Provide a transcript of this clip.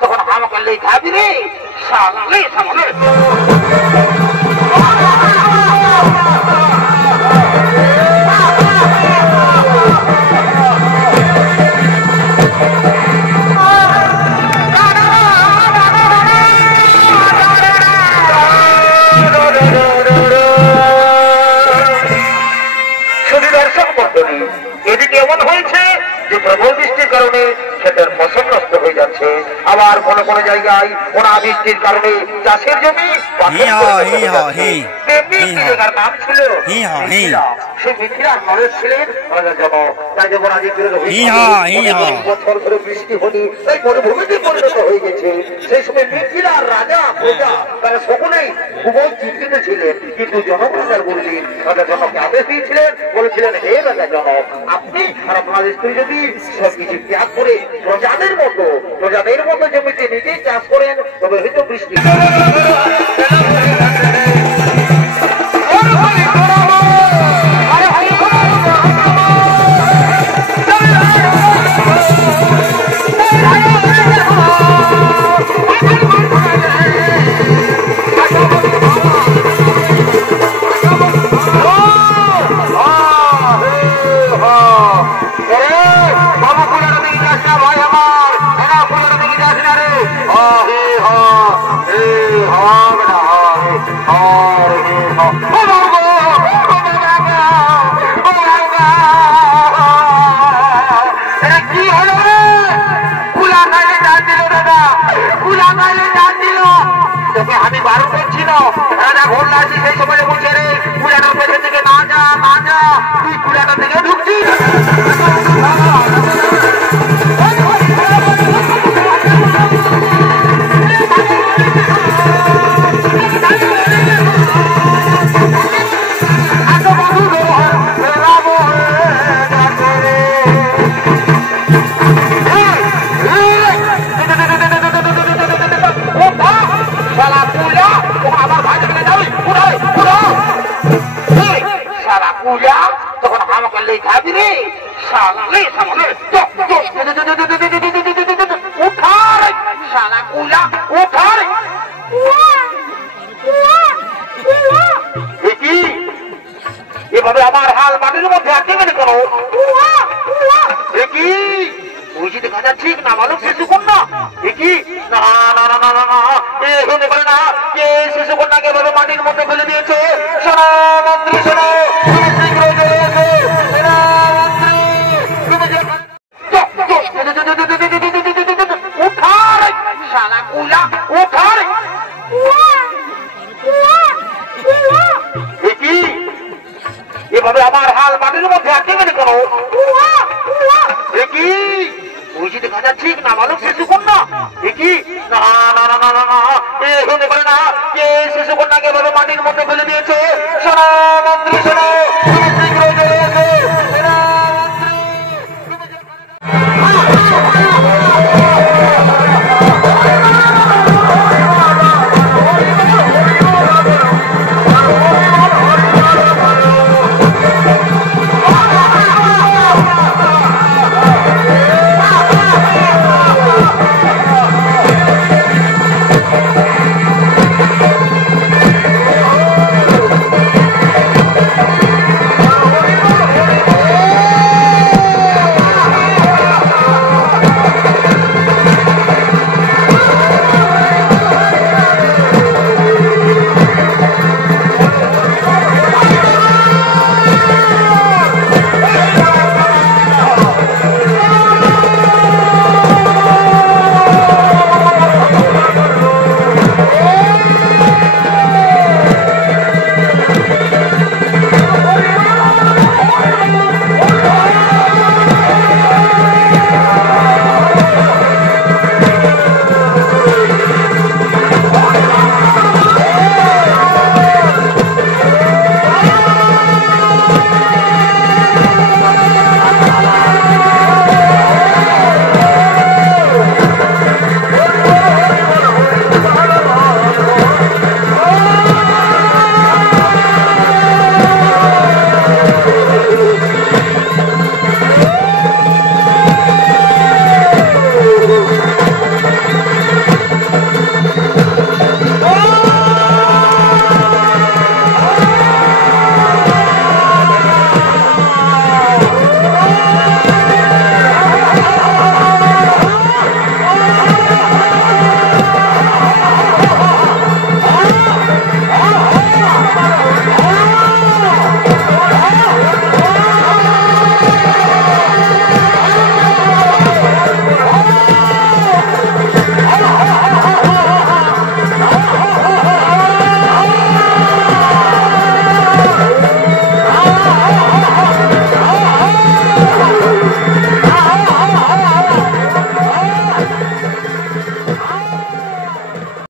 তখন আমাকে লে খাবি রে শালা লে সামনে এদিকে এমন হয়েছে যে প্রবল বৃষ্টির কারণে ক্ষেতের ফসল নষ্ট হয়ে যাচ্ছে, আবার কোন কোন জায়গায় অনাবৃষ্টির কারণে চাষের জমি নাম ছিল সেই মিথিলা নরেশ ছিলেন রাজা জনক। তাই যেমন বছর ধরে বৃষ্টি হয়নি, তাই মরুভূমিতে পরিণত হয়ে গেছে। সেই সময় মিথিলার রাজা প্রজা তারা সকলেই খুবই চিন্তিত ছিলেন, কিন্তু জনক রাজার বললেন, রাজা জনককে আদেশ দিয়েছিলেন, বলেছিলেন হে রাজা জনক, আপনি আর আপনার স্ত্রী যদি সবকিছু ত্যাগ করে প্রজাদের মতো জমিতে নিজেই চাষ করেন তবে হয়তো বৃষ্টি আমি বারো করছি না। রাজা ঘোরলা আছি সেই সময় বলছে রে কুলাটার পেছন থেকে না যা তুই কুলাটা থেকে ঢুকছিস। তখন আমাকে লে খাবি রে শালা লে সামনে উঠার শালা কুলা উঠার। দেখি এভাবে আমার হাল মাটির মধ্যে আঁকে কেন করো? দেখি ওই যে দেখা যাচ্ছে না বালক শিশু